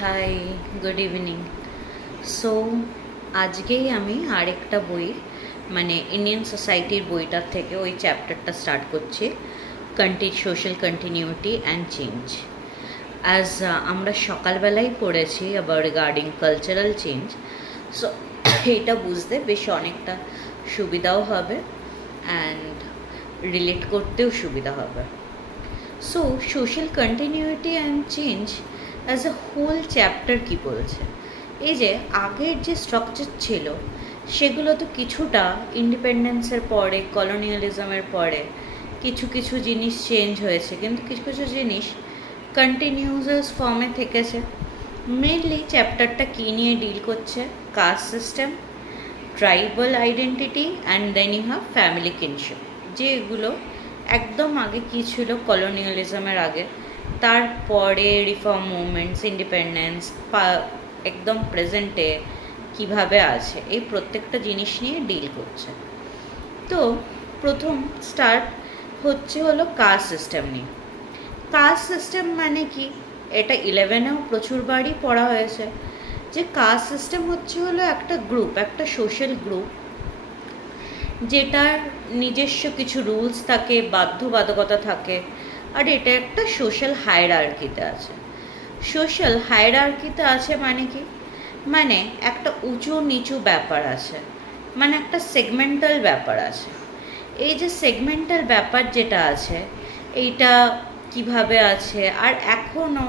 High, good evening. So আজকেই আমি আরেকটা বই মানে ইন্ডিয়ান সোসাইটির বইটার থেকে ওই চ্যাপ্টারটা স্টার্ট করছি, social continuity and change. As আমরা সকালবেলাই পড়েছি about regarding cultural change, so এটা বুঝতে বেশ অনেকটা সুবিধাও হবে অ্যান্ড রিলেট করতেও সুবিধা হবে। So social continuity and change as a whole chapter কী বলছে, এই যে আগের যে স্ট্রাকচার ছিল সেগুলো তো কিছুটা ইন্ডিপেন্ডেন্সের পরে, কলোনিয়ালিজমের পরে কিছু কিছু জিনিস চেঞ্জ হয়েছে, কিন্তু কিছু কিছু জিনিস কন্টিনিউয়াস ফর্মে থেকেছে। মেনলি চ্যাপ্টারটা কী নিয়ে ডিল করছে? Caste system, tribal identity and then you have family kinship, যে এগুলো একদম আগে কী ছিল কলোনিয়ালিজমের আগে, তারপরে রিফর্ম মুভমেন্টস, ইন্ডিপেন্ডেন্স, একদম প্রেজেন্টে কিভাবে আছে, এই প্রত্যেকটা জিনিস নিয়ে ডিল করছে। তো প্রথম স্টার্ট হলো কাস্ট সিস্টেম নিয়ে। কাস্ট সিস্টেম মানে কি, এটা 11এও প্রচুরবারই পড়া হয়েছে, যে কাস্ট সিস্টেম হলো একটা গ্রুপ, একটা সোশ্যাল গ্রুপ, যেটার নিজস্ব কিছু রুলস থাকে, বাধ্যবাধকতা থাকে, আর এটা একটা সোশ্যাল হায়ারার্কিতে আছে। সোশ্যাল হায়ারার্কিতে আছে মানে কি, মানে একটা উঁচু নিচু ব্যাপার আছে, মানে একটা সেগমেন্টাল ব্যাপার আছে। এই যে সেগমেন্টাল ব্যাপার যেটা আছে, এইটা কিভাবে আছে, আর এখনও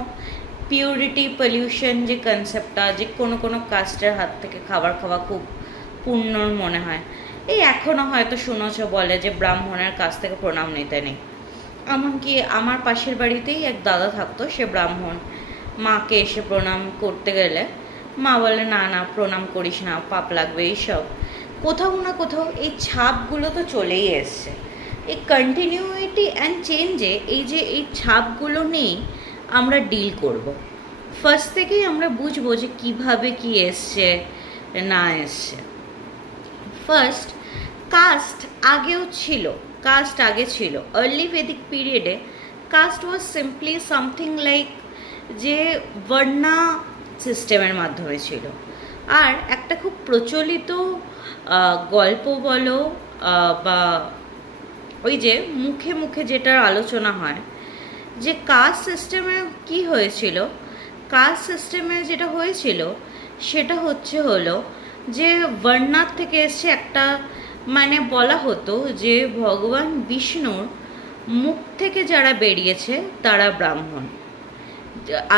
পিউরিটি পলিউশন যে কনসেপ্টটা, যে কোনো কোনো কাস্টের হাত থেকে খাবার খাওয়া খুব পুণ্যর মনে হয়, এই এখনও হয়তো শুনেছ বলে যে ব্রাহ্মণের কাছ থেকে প্রণাম নিতে নেই। এমনকি আমার পাশের বাড়িতেই এক দাদা থাকতো, সে ব্রাহ্মণ, মাকে এসে প্রণাম করতে গেলে মা বলে না না প্রণাম করিস না, পাপ লাগবে, এইসব। কোথাও না কোথাও এই ছাপগুলো তো চলেই এসছে। এই কন্টিনিউইটি অ্যান্ড চেঞ্জে এই যে এই ছাপগুলো নিয়েই আমরা ডিল করব। ফার্স্ট থেকেই আমরা বুঝবো যে কীভাবে কি এসছে না এসছে। ফার্স্ট, কাস্ট আগেও ছিল, কাস্ট আগে ছিল। আর্লি ভেদিক পিরিয়ডে caste was simply something like যে বর্ণা সিস্টেমের মাধ্যমে ছিল। আর একটা খুব প্রচলিত গল্প বলো বা ওই যে মুখে মুখে যেটার আলোচনা হয়, যে কাস্ট সিস্টেমে কি হয়েছিল, কাস্ট সিস্টেমে যেটা হয়েছিল সেটা হলো যে বর্ণার থেকে এসে একটা, মানে বলা হতো যে ভগবান বিষ্ণুর মুখ থেকে যারা বেরিয়েছে তারা ব্রাহ্মণ,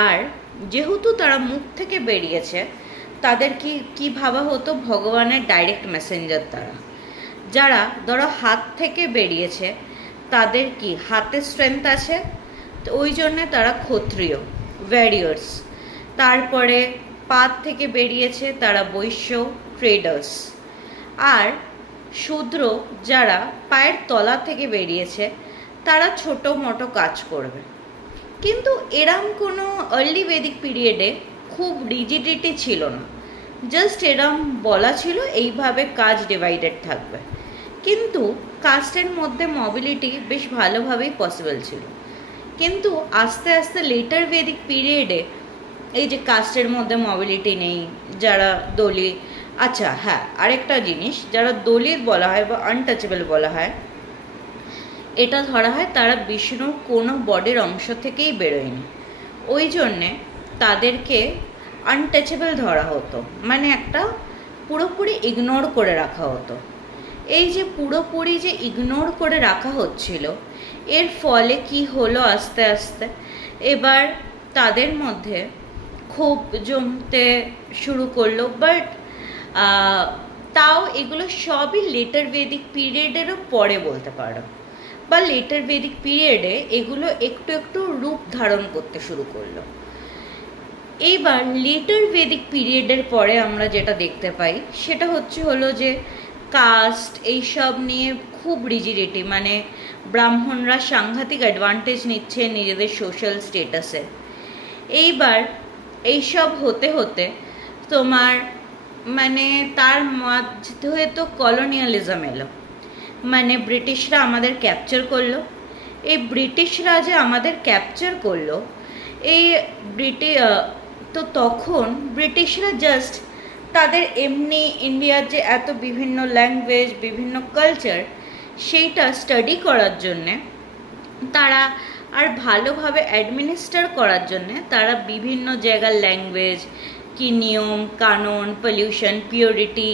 আর যেহেতু তারা মুখ থেকে বেরিয়েছে তাদের কি ভাবা হতো, ভগবানের ডাইরেক্ট মেসেঞ্জার তারা। যারা ধরো হাত থেকে বেরিয়েছে তাদের কি হাতের স্ট্রেংথ আছে, তো ওই জন্যে তারা ক্ষত্রিয়, ওয়ারিয়ার্স। তারপরে পাত থেকে বেরিয়েছে তারা বৈশ্য, ট্রেডার্স। আর শূদ্র যারা পায়ের তলা থেকে বেরিয়েছে তারা ছোটো মোটো কাজ করবে। কিন্তু এরম কোনো আর্লি বেদিক পিরিয়ডে খুব রিজিডিটি ছিল না, জাস্ট এরম বলা ছিল এইভাবে কাজ ডিভাইডেড থাকবে। কিন্তু কাস্টের মধ্যে মোবিলিটি বেশ ভালোভাবেই পসিবল ছিল। কিন্তু আস্তে আস্তে লেটার বেদিক পিরিয়ডে এই যে কাস্টের মধ্যে মোবিলিটি নেই, যারা দলিত, আচ্ছা হ্যাঁ আরেকটা জিনিস, যারা দলিত বলা হয় বা আনটাচেবল বলা হয়, এটা ধরা হয় তারা বিষ্ণুর কোনো বডির অংশ থেকেই বেরোয়নি, ওই জন্যে তাদেরকে আনটাচেবল ধরা হতো, মানে একটা পুরোপুরি ইগনোর করে রাখা হতো। এই যে পুরোপুরি যে ইগনোর করে রাখা হচ্ছিল, এর ফলে কি হলো, আস্তে আস্তে এবার তাদের মধ্যে ক্ষোভ জমতে শুরু করলো। বাট তাও এগুলো সবই লেটার বেদিক পিরিয়ডেরও পরে বলতে পারো, বা লেটার বেদিক পিরিয়ডে এগুলো একটু একটু রূপ ধারণ করতে শুরু করলো। এইবার লেটার বেদিক পিরিয়ডের পরে আমরা যেটা দেখতে পাই সেটা হলো যে কাস্ট এইসব নিয়ে খুব রিজিডিটি, মানে ব্রাহ্মণরা সাংঘাতিক অ্যাডভান্টেজ নিচ্ছে নিজেদের সোশ্যাল স্টেটাসে। এইবার এইসব হতে হতে তোমার মানে তার মধ্যে তো কলোনিয়ালিজম এলো, মানে ব্রিটিশরা আমাদের ক্যাপচার করলো। এই ব্রিটিশরা যে আমাদের ক্যাপচার করলো, এই তো তখন ব্রিটিশরা জাস্ট তাদের এমনি ইন্ডিয়ার যে এত বিভিন্ন ল্যাঙ্গুয়েজ, বিভিন্ন কালচার, সেইটা স্টাডি করার জন্যে, তারা আর ভালোভাবে অ্যাডমিনিস্টার করার জন্যে তারা বিভিন্ন জায়গার ল্যাঙ্গুয়েজ, কি নিয়ম কানুন, পলিউশন, পিওরিটি,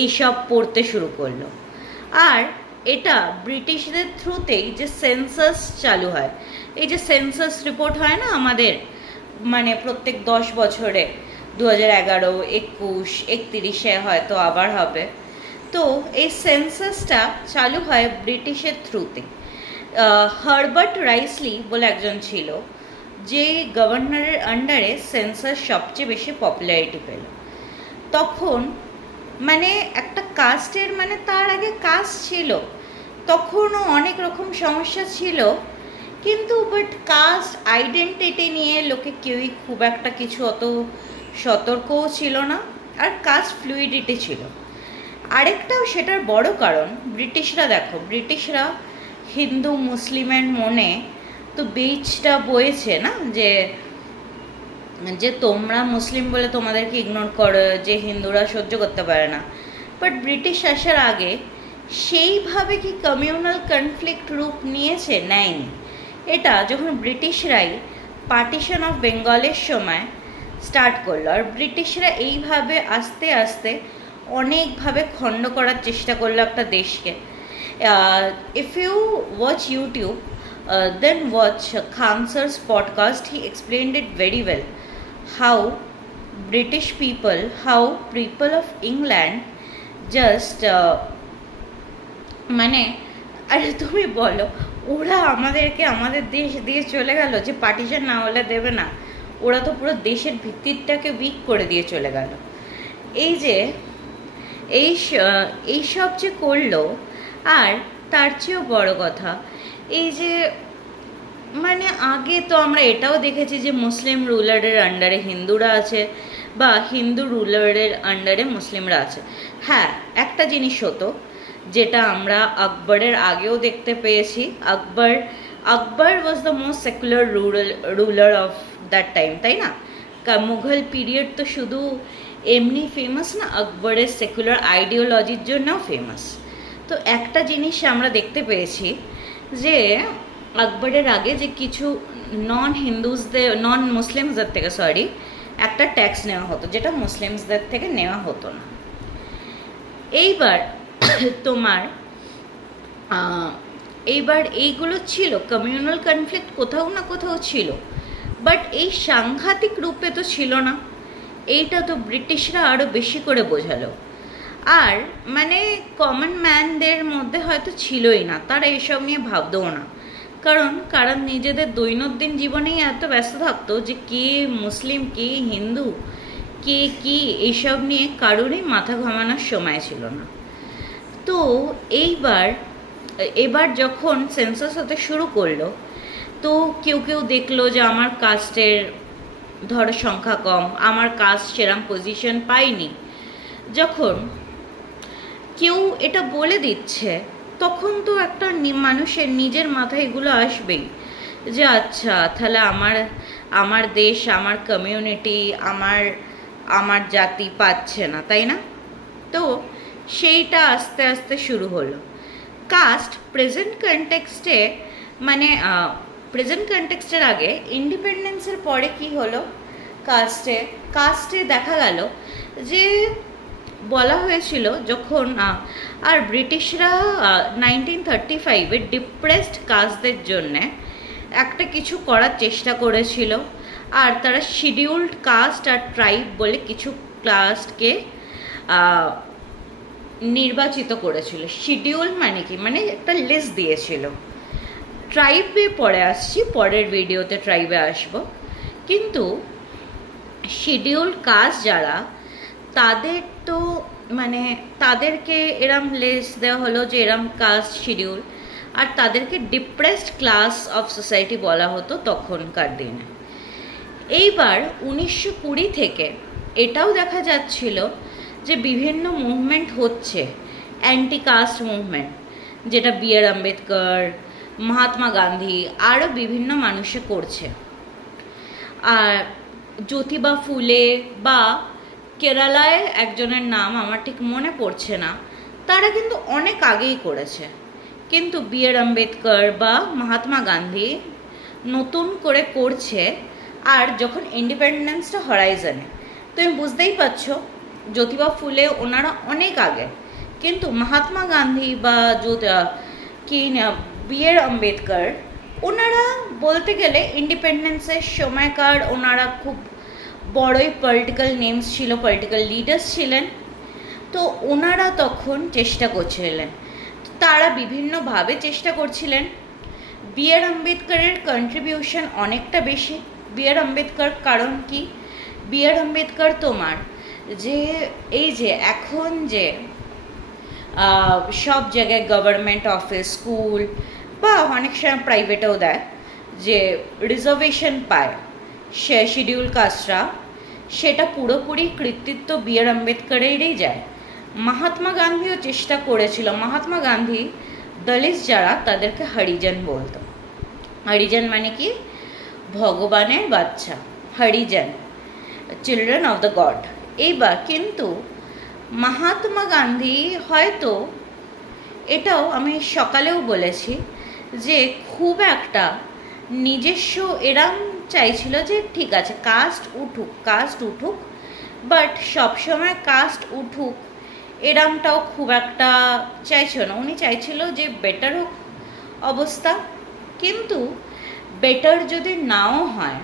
এইসব পড়তে শুরু করলো। আর এটা ব্রিটিশদের থ্রুতেই যে সেন্সাস চালু হয়, এই যে সেন্সাস রিপোর্ট হয় না আমাদের, মানে প্রত্যেক 10 বছরে 2011, 21, 31-এ হয়তো আবার হবে। তো এই সেন্সাসটা চালু হয় ব্রিটিশের থ্রুতে। হারবার্ট রাইসলি বলে একজন ছিল, যে গভর্নরের আন্ডারে সেন্সাস সবচেয়ে বেশি পপুলারিটি পেল। তখন মানে একটা কাস্টের, মানে তার আগে কাস্ট ছিল, তখনও অনেক রকম সমস্যা ছিল, কিন্তু বাট কাস্ট আইডেন্টিটি নিয়ে লোকে কেউই খুব একটা কিছু অত সতর্কও ছিল না, আর কাস্ট ফ্লুইডিটি ছিল। আরেকটাও সেটার বড় কারণ, ব্রিটিশরা দেখো, ব্রিটিশরা হিন্দু মুসলিমের মনে তো বীজটা বয়েছে না, যে যে তোমরা মুসলিম বলে তোমাদেরকে ইগনোর করো, যে হিন্দুরা সহ্য করতে পারে না। বাট ব্রিটিশ আসার আগে সেইভাবে কি কমিউনাল কনফ্লিক্ট রূপ নিয়েছে? নেয়নি। এটা যখন ব্রিটিশরাই পার্টিশন অফ বেঙ্গলের সময় স্টার্ট করলো, আর ব্রিটিশরা এইভাবে আস্তে আস্তে অনেকভাবে খণ্ড করার চেষ্টা করলো একটা দেশকে। If you watch YouTube, then watch Khan sir's podcast. He explained it very well, how British people, how people of England just মানে আরে তুমি বলো, ওরা আমাদেরকে আমাদের দেশ দিয়ে চলে গেল, যে পার্টিশন না হলে দেবে না, ওরা তো পুরো দেশের ভিত্তিটাকে উইক করে দিয়ে চলে গেল। এই যে এই সব যে করলো, আর তার চেয়েও বড় কথা, এই যে মানে আগে তো আমরা এটাও দেখেছি যে মুসলিম রুলারের আন্ডারে হিন্দুরা আছে, বা হিন্দু রুলারের আন্ডারে মুসলিমরা আছে। হ্যাঁ, একটা জিনিস হতো যেটা আমরা আকবরের আগেও দেখতে পেয়েছি, Akbar was the most secular ruler of that time, তাই না? মুঘল পিরিয়ড তো শুধু এমনি ফেমাস না, আকবরের সেকুলার আইডিওলজির জন্যও ফেমাস। তো একটা জিনিস আমরা দেখতে পেয়েছি যে আকবরের আগে যে কিছু নন মুসলিমসদের থেকে একটা ট্যাক্স নেওয়া হতো, যেটা মুসলিমসদের থেকে নেওয়া হতো না। এইবার তোমার এইগুলো ছিল, কমিউনাল কনফ্লিক্ট কোথাও না কোথাও ছিল, বাট এই সাংঘাতিক রূপে তো ছিল না। এইটা তো ব্রিটিশরা আরও বেশি করে বোঝালো। আর মানে কমন ম্যানদের মধ্যে হয়তো ছিলই না, তারা এসব নিয়ে ভাবতেও না, কারণ নিজেদের দৈনন্দিন জীবনেই এত ব্যস্ত থাকতো যে কে মুসলিম, কে হিন্দু, কে কি, এইসব নিয়ে কারোরই মাথা ঘামানোর সময় ছিল না। তো এবার যখন সেন্সাস হতে শুরু করলো, তো কেউ দেখলো যে আমার কাস্টের ধরো সংখ্যা কম, আমার কাস্ট সেরকম পজিশন পাইনি। যখন কেউ এটা বলে দিচ্ছে, তখন তো একটা মানুষের নিজের মাথায় এগুলো আসবেই, যে আচ্ছা তাহলে আমার দেশ, আমার কমিউনিটি, আমার জাতি পাচ্ছে না, তাই না? তো সেইটা আস্তে আস্তে শুরু হলো। কাস্ট প্রেজেন্ট কনটেক্সটে, মানে প্রেজেন্ট কনটেক্সটের আগে, ইন্ডিপেন্ডেন্সের পরে কি হলো, কাস্টে দেখা গেল যে বলা হয়েছিল যখন, আর ব্রিটিশরা 1935-এ ডিপ্রেসড কাস্টদের জন্যে একটা কিছু করার চেষ্টা করেছিল, আর তারা শিডিউলড কাস্ট আর ট্রাইব বলে কিছু কাস্টকে নির্বাচিত করেছিল। শিডিউল মানে কি, মানে একটা লিস্ট দিয়েছিল। ট্রাইবে পরে আসছি, পরের ভিডিওতে ট্রাইবে আসব। কিন্তু শিডিউলড কাস্ট যারা, তাদের তো মানে তাদেরকে এরম লিস্ট দেওয়া হলো যে এরম কাস্ট শিডিউল, আর তাদেরকে ডিপ্রেসড ক্লাস অফ সোসাইটি বলা হতো তখনকার দিনে। এইবার 1920 থেকে এটাও দেখা যাচ্ছিল যে বিভিন্ন মুভমেন্ট হচ্ছে, অ্যান্টি কাস্ট মুভমেন্ট, যেটা বি.আর. আম্বেদকর, মহাত্মা গান্ধী, আরও বিভিন্ন মানুষে করছে। আর জ্যোতিবা ফুলে বা কেরালায় একজনের নাম আমার ঠিক মনে পড়ছে না, তারা কিন্তু অনেক আগেই করেছে। কিন্তু বি আর আম্বেদকর বা মহাত্মা গান্ধী নতুন করে করছে। আর যখন ইন্ডিপেন্ডেন্সটা হরাইজনে, তুমি বুঝতেই পারছো জ্যোতিবা ফুলে ওনারা অনেক আগে, কিন্তু মহাত্মা গান্ধী বা বি আর আম্বেদকর ওনারা বলতে গেলে ইন্ডিপেন্ডেন্সের সময়কার ওনারা খুব বড়ই পলিটিক্যাল নেমস ছিল, পলিটিক্যাল লিডার্স ছিলেন। তো ওনারা তখন চেষ্টা করছিলেন, তারা বিভিন্নভাবে চেষ্টা করছিলেন। বি আর আম্বেদকরের কন্ট্রিবিউশন অনেকটা বেশি। বি আর আম্বেদকর কারণ কি, বি আর আম্বেদকর তোমার যে এই যে এখন যে সব জায়গায় গভর্নমেন্ট অফিস, স্কুল বা অনেক সময় প্রাইভেটেও দেয়, যে রিজার্ভেশন পায় সে শিডিউল কাস্টরা, সেটা পুরোপুরি কৃতিত্ব বি আর আম্বেদকরেরই যায়। মহাত্মা গান্ধীও চেষ্টা করেছিল। মহাত্মা গান্ধী দলিত যারা তাদেরকে হরিজন বলতো। হরিজন মানে কি, ভগবানের বাচ্চা, Harijan, children of the god. এইবার কিন্তু মহাত্মা গান্ধী হয়তো, এটাও আমি সকালেও বলেছি, যে খুব একটা নিজস্ব এরাম চাইছিল যে ঠিক আছে কাস্ট উঠুক, বাট সবসময় কাস্ট উঠুক এরামটাও খুব একটা চাইছিল না। উনি চাইছিল যে বেটার হোক অবস্থা, কিন্তু বেটার যদি নাও হয়,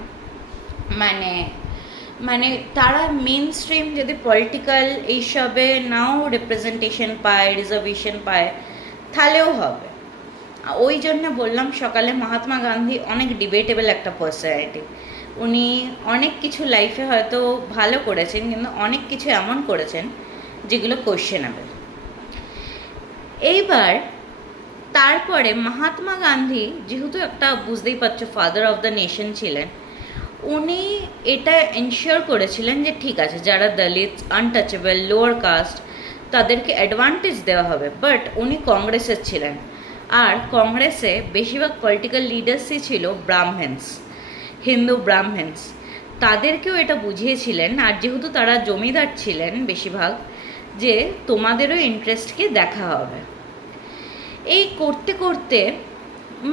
মানে তারা মেন স্ট্রিম যদি পলিটিক্যাল এইসবে নাও রিপ্রেজেন্টেশন পায়, রিজার্ভেশন পায়, তাহলেও হবে। ওই জন্য বললাম সকালে মহাত্মা গান্ধী অনেক ডিবেটেবল একটা পার্সোনালিটি। উনি অনেক কিছু লাইফে হয়তো ভালো করেছেন, কিন্তু অনেক কিছু এমন করেছেন যেগুলো কোয়েশ্চেনেবল। এইবার তারপরে মহাত্মা গান্ধী যেহেতু একটা, বুঝতেই পারছো, ফাদার অফ দ্য নেশন ছিলেন, উনি এটা এনশিওর করেছিলেন যে ঠিক আছে যারা দলিত, আনটাচেবল, লোয়ার কাস্ট, তাদেরকে অ্যাডভান্টেজ দেওয়া হবে। বাট উনি কংগ্রেসের ছিলেন, আর কংগ্রেসে বেশিরভাগ পলিটিক্যাল লিডার্সই ছিল ব্রাহ্মণস, হিন্দু ব্রাহ্মণস। তাদেরকেও এটা বুঝিয়েছিলেন, আর যেহেতু তারা জমিদার ছিলেন বেশিরভাগ, যে তোমাদেরও ইন্টারেস্টকে দেখা হবে। এই করতে করতে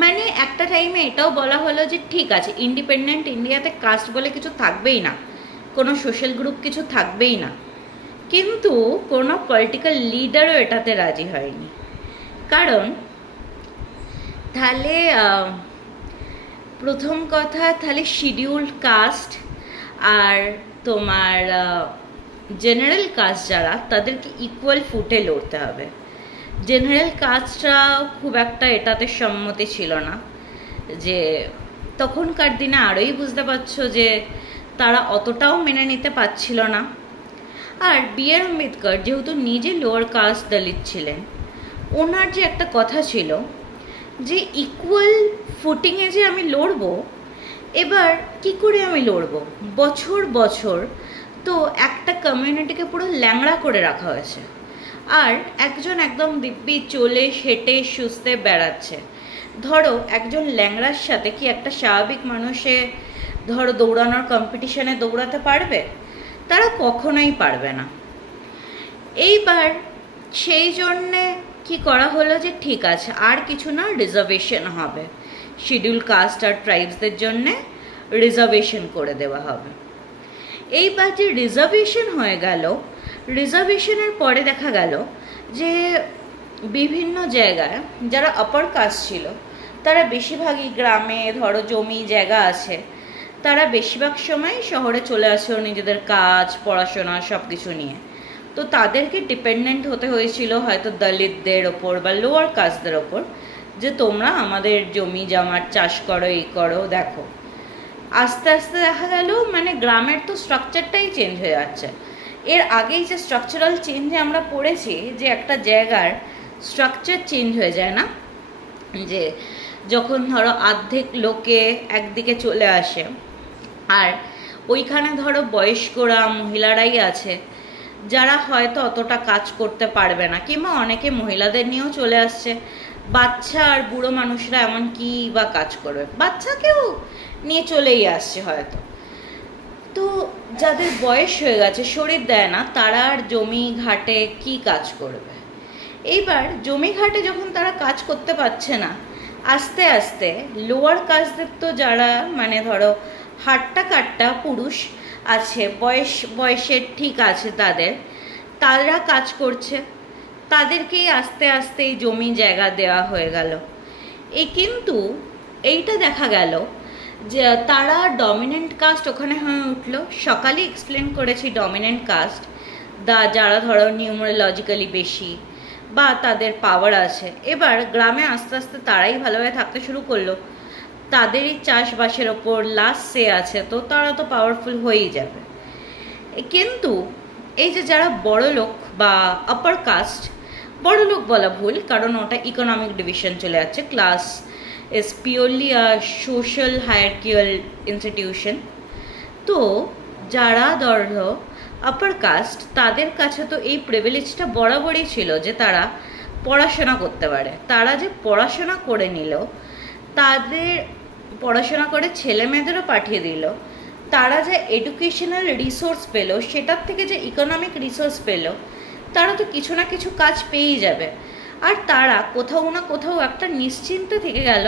মানে একটা টাইমে এটাও বলা হলো যে ঠিক আছে ইন্ডিপেন্ডেন্ট ইন্ডিয়াতে কাস্ট বলে কিছু থাকবেই না, কোনো সোশ্যাল গ্রুপ কিছু থাকবেই না। কিন্তু কোনো পলিটিক্যাল লিডারও এটাতে রাজি হয়নি। কারণ তাহলে প্রথম কথা, তাহলে শিডিউল্ড কাস্ট আর তোমার জেনারেল কাস্ট যারা, তাদেরকে ইকুয়াল ফুটে লড়তে হবে। জেনারেল কাস্টরা খুব একটা এটাতে সম্মতি ছিল না, যে তখনকার দিনে আরোই বুঝতে পারছো যে তারা অতটাও মেনে নিতে পারছিল না। আর বি আর আম্বেদকর যেহেতু নিজে লোয়ার কাস্ট দলিত ছিলেন, ওনার যে একটা কথা ছিল যে ইকুয়াল ফুটিংয়ে যে আমি লড়বো, এবার কি করে আমি লড়বো, বছর বছর তো একটা কমিউনিটিকে পুরো ল্যাংড়া করে রাখা হয়েছে, আর একজন একদম দিব্যি চলে হেঁটে সুস্থে বেড়াচ্ছে। ধরো একজন ল্যাংড়ার সাথে কি একটা স্বাভাবিক মানুষে ধরো দৌড়ানোর কম্পিটিশনে দৌড়াতে পারবে? তারা কখনোই পারবে না। এইবার সেই জন্যে কি করা হলো যে ঠিক আছে আর কিছু না, রিজার্ভেশন হবে, শিডিউল কাস্ট আর ট্রাইবসদের জন্যে রিজার্ভেশন করে দেওয়া হবে। এইবার যে রিজার্ভেশন হয়ে গেল, রিজার্ভেশনের পরে দেখা গেল যে বিভিন্ন জায়গায় যারা আপার কাস্ট ছিল তারা বেশিরভাগই গ্রামে, ধরো জমি জায়গা আছে, তারা বেশিরভাগ সময় শহরে চলে আসে নিজেদের কাজ, পড়াশোনা সব কিছু নিয়ে। তো তাদেরকে ডিপেন্ডেন্ট হতে হয়েছিল হয়তো দলিতদের ওপর বা লোয়ার কাস্টদের ওপর, যে তোমরা আমাদের জমি জামার চাষ করো, এই করো। দেখো আস্তে আস্তে দেখা গেল মানে গ্রামের তো স্ট্রাকচারটাই চেঞ্জ হয়ে যাচ্ছে। এর আগেই যে স্ট্রাকচারাল চেঞ্জে আমরা পড়েছি, যে একটা জায়গার স্ট্রাকচার চেঞ্জ হয়ে যায় না, যে যখন ধরো অর্ধেক লোকে একদিকে চলে আসে, আর ওইখানে ধরো বয়স্করা, মহিলারাই আছে যারা হয়তো অতটা কাজ করতে পারবে না, কিংবা অনেকে মহিলাদের নিয়েও চলে আসছে। বাচ্চা আর বুড়ো মানুষরা এমন কি বা কাজ করবে, বাচ্চাকেও নিয়ে চলেই আসছে হয়তো। তো যাদের বয়স হয়ে গেছে, শরীর দেয় না, তারা আর জমি ঘাটে কি কাজ করবে? এইবার জমি ঘাটে যখন তারা কাজ করতে পারছে না, আস্তে আস্তে লোয়ার কাস্টদের তো যারা মানে ধরো হাট্টা কাট্টা পুরুষ আছে, বয়সের ঠিক আছে, তারা কাজ করছে, তাদেরকেই আস্তে আস্তে এই জমি জায়গা দেওয়া হয়ে গেল। কিন্তু এইটা দেখা গেল যে তারা ডমিনেন্ট কাস্ট ওখানে হয়ে উঠলো। সকালে এক্সপ্লেন করেছি ডমিনেন্ট কাস্ট যারা ধরো নিউমারোলজিক্যালি বেশি বা তাদের পাওয়ার আছে। এবার গ্রামে আস্তে আস্তে তারাই ভালোভাবে থাকতে শুরু করলো, তাদেরই চাষবাসের ওপর লাস্ট সে আছে, তো তারা তো পাওয়ারফুল হয়েই যাবে। কিন্তু এই যে যারা বড় লোক বা আপার কাস্ট, বড় লোক বলা ভুল, কারণ ওটা ইকোনমিক ডিভিশন চলে যাচ্ছে, class is purely a social hierarchical institution। তো যারা ধরো আপার কাস্ট, তাদের কাছে তো এই প্রিভিলেজটা বরাবরই ছিল যে তারা পড়াশোনা করতে পারে। তারা যে পড়াশোনা করে নিল, তাদের পড়াশোনা করে ছেলে মেয়েদেরও পাঠিয়ে দিল, তারা যে এডুকেশনাল রিসোর্স পেল, সেটার থেকে যে ইকোনমিক রিসোর্স পেল, তারা তো কিছু না কিছু কাজ পেয়েই যাবে। আর তারা কোথাও না কোথাও একটা নিশ্চিন্তে থেকে গেল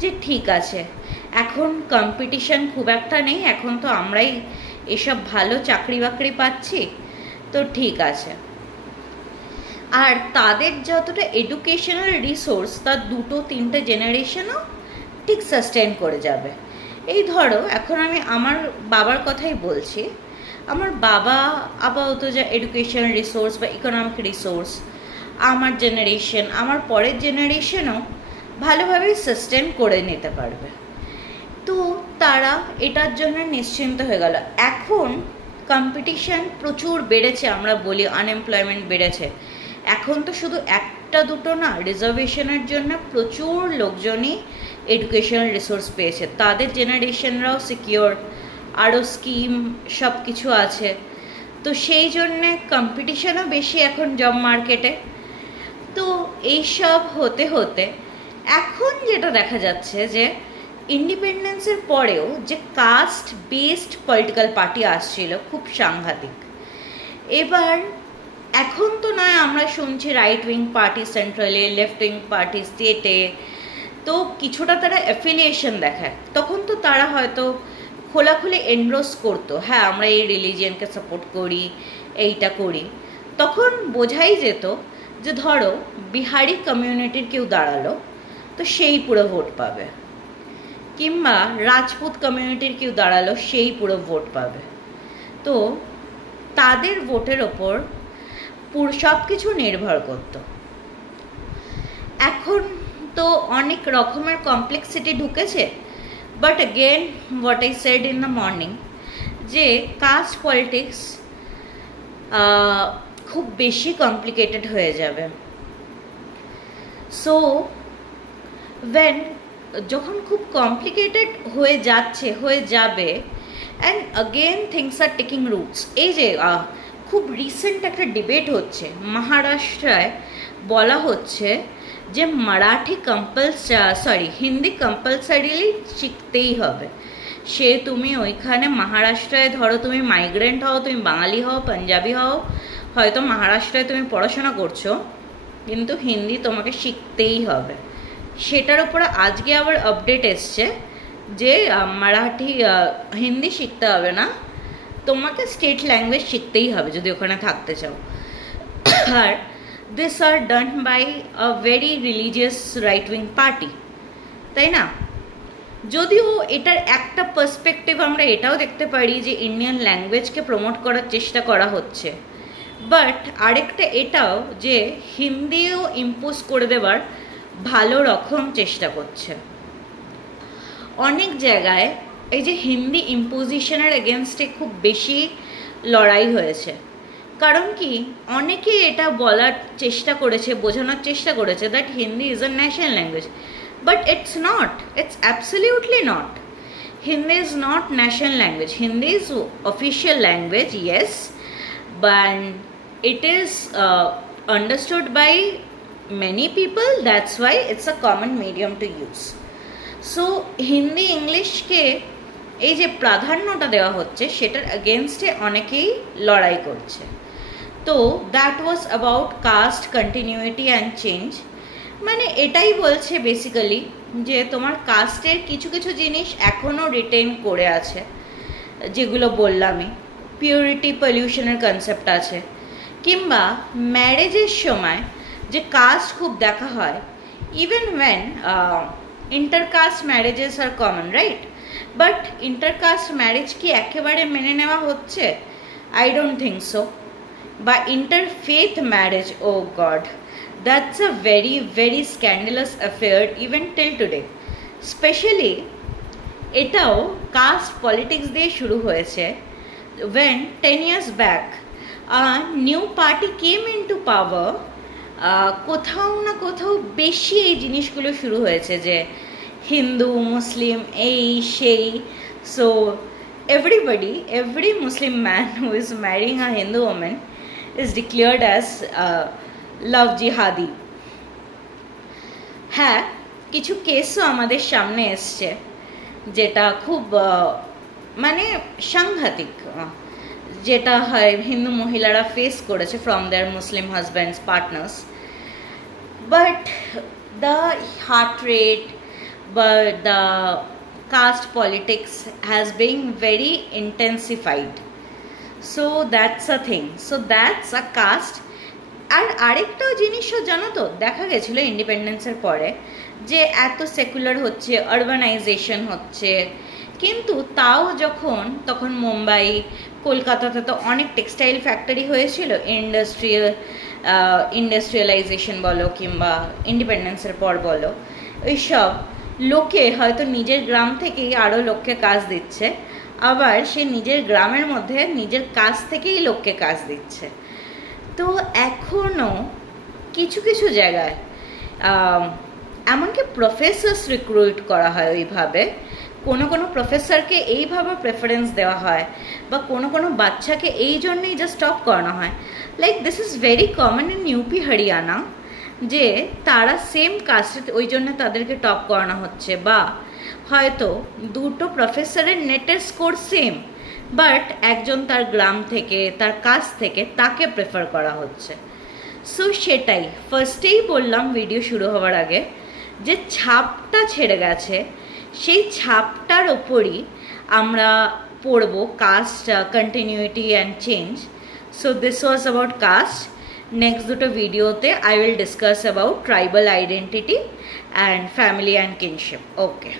যে ঠিক আছে, এখন কম্পিটিশন খুব একটা নেই, এখন তো আমরাই এসব ভালো চাকরি বাকরি পাচ্ছি, তো ঠিক আছে। আর তাদের যতটা এডুকেশনাল রিসোর্স, তার 2-3টে জেনারেশনও ঠিক সাস্টেন করে যাবে। এই ধরো এখন আমি আমার বাবার কথাই বলছি, আমার বাবা আপাতত যা এডুকেশনাল রিসোর্স বা ইকোনমিক রিসোর্স, আমার জেনারেশন, আমার পরের জেনারেশনও ভালোভাবে সাস্টেন করে নিতে পারবে। তো তারা এটার জন্য নিশ্চিন্ত হয়ে গেল। এখন কম্পিটিশান প্রচুর বেড়েছে, আমরা বলি আনএমপ্লয়মেন্ট বেড়েছে। এখন তো শুধু একটা দুটো না, রিজার্ভেশনের জন্য প্রচুর লোকজনই এডুকেশনাল রিসোর্স পেয়েছে, তাদের জেনারেশনরাও সিকিওর, আরও স্কিম সব কিছু আছে। তো সেই জন্যে কম্পিটিশানও বেশি এখন জব মার্কেটে। তো এইসব হতে হতে এখন যেটা দেখা যাচ্ছে যে ইন্ডিপেন্ডেন্সের পরেও যে কাস্ট বেসড পলিটিক্যাল পার্টি আসছিল, খুব সাংঘাতিক। এবার এখন তো নয় আমরা শুনছি রাইট উইং পার্টি সেন্ট্রালে, লেফট উইং পার্টি স্টেটে, তো কিছুটা তারা অ্যাফিলিয়েশন দেখায়। তখন তো তারা হয়তো খোলাখুলি এনডোর্স করতো, হ্যাঁ আমরা এই রিলিজিয়ানকে সাপোর্ট করি, এইটা করি। তখন বোঝাই যেত যে ধরো বিহারি কমিউনিটির কেউ দাঁড়ালো, তো সেই পুরো ভোট পাবে, কিংবা রাজপুত কমিউনিটির কেউ দাঁড়ালো, সেই পুরো ভোট পাবে। তো তাদের ভোটের ওপর সব কিছু নির্ভর করত। এখন তো অনেক রকমের কমপ্লেক্সিটি ঢুকেছে, but again what I said in the morning, যে কাস্ট পলিটিক্স খুব বেশি কমপ্লিকেটেড হয়ে যাবে। সো যখন খুব কমপ্লিকেটেড হয়ে যাবে, and again things are taking roots. এই যে খুব রিসেন্ট একটা ডিবেট হচ্ছে মহারাষ্ট্রায়, বলা হচ্ছে যে মারাঠি হিন্দি কম্পালসারিলি শিখতেই হবে। সে তুমি ওইখানে মহারাষ্ট্রায় ধরো তুমি মাইগ্রেন্ট হও, তুমি বাঙালি হও, পাঞ্জাবি হও, হয়তো মহারাষ্ট্রায় তুমি পড়াশোনা করছো, কিন্তু হিন্দি তোমাকে শিখতেই হবে। সেটার উপরে আজকে আবার আপডেট এসছে যে হিন্দি শিখতে হবে না, তোমাকে স্টেট ল্যাঙ্গুয়েজ শিখতেই হবে যদি ওখানে থাকতে চাও। আর this are done by a very religious right wing party, তাই না? যদিও এটার একটা পার্সপেক্টিভ আমরা এটাও দেখতে পারি যে ইন্ডিয়ান ল্যাঙ্গুয়েজকে প্রমোট করার চেষ্টা করা হচ্ছে, বাট আরেকটা এটাও যে হিন্দিও ইম্পোজ করে দেবার ভালো রকম চেষ্টা করছে। অনেক জায়গায় এই যে হিন্দি ইম্পোজিশনের এগেনস্টে খুব বেশি লড়াই হয়েছে। কারণ কি, অনেকে এটা বলার চেষ্টা করেছে, বোঝানোর চেষ্টা করেছে that Hindi is a national language, but it's not, it's absolutely not. Hindi is not national language. Hindi is official language, yes, but it is understood by many people. That's why it's a common medium to use. So Hindi English के এই যে প্রাধান্যটা দেওয়া হচ্ছে সেটার এগেনস্টে অনেকেই লড়াই করছে। তো that was about caste continuity and change. মানে এটাই বলছে বেসিক্যালি যে তোমার কাস্টের কিছু কিছু জিনিস এখনও রিটেন করে আছে, যেগুলো বললামই। পিউরিটি পলিউশনের কনসেপ্ট আছে, কিংবা ম্যারেজের সময় যে কাস্ট খুব দেখা হয়, even when intercaste marriages are common, right? But intercaste marriage কি একেবারে মেনে নেওয়া হচ্ছে? I don't think so. বা interfaith marriage, oh God, that's a very very scandalous affair even till today. Specially এটাও কাস্ট পলিটিক্স দিয়ে শুরু হয়েছে। when 10 years back a new party came into power, কোথাও না কোথাও বেশি এই জিনিসগুলো শুরু হয়েছে যে হিন্দু মুসলিম এই সেই। So every Muslim man who is marrying a Hindu woman is declared as love jihadi. হ্যাঁ, কিছু কেসও আমাদের সামনে এসছে যেটা খুব মানে সাংঘাতিক, যেটা হয় হিন্দু মহিলারা ফেস করেছে from their Muslim husbands partners. But the heart rate বা the caste politics has been very intensified. So that's a thing, so that's a caste. আর আরেকটাও জিনিসও জানো তো, দেখা গেছিলো ইন্ডিপেন্ডেন্সের পরে যে এত সেকুলার হচ্ছে, আরবানাইজেশন হচ্ছে, কিন্তু তাও তখন মুম্বাই কলকাতাতে তো অনেক টেক্সটাইল ফ্যাক্টরি হয়েছিল। ইন্ডাস্ট্রিয়ালাইজেশন বলো কিংবা ইন্ডিপেন্ডেন্সের পর বলো, এইসব লোকে হয়তো নিজের গ্রাম থেকেই আরও লোককে কাজ দিচ্ছে, আবার সে নিজের গ্রামের মধ্যে নিজের কাজ থেকেই লোককে কাজ দিচ্ছে। তো এখনও কিছু কিছু জায়গায় এমনকি প্রফেসর্স রিক্রুট করা হয় ওইভাবে, কোনো প্রফেসরকে এইভাবে প্রেফারেন্স দেওয়া হয়, বা কোনো বাচ্চাকে এই জন্যই জাস্ট টপ করানো হয়। Like this is very common in UP Haryana, যে তারা সেম কাস্টে ওই জন্য তাদেরকে টপ করানো হচ্ছে। বা হয়তো দুটো প্রফেসরের নেটের স্কোর সেম, বাট একজন তার গ্রাম থেকে তার কাস্ট থেকে তাকে প্রেফার করা হচ্ছে। সো সেটাই ফার্স্টেই বললাম ভিডিও শুরু হওয়ার আগে, যে ছাপটা ছেড়ে গেছে, সেই ছাপটার ওপরই আমরা পড়ব caste continuity and change. So this was about caste. Next দুটো ভিডিওতে I will discuss about tribal identity and family and kinship. Okay.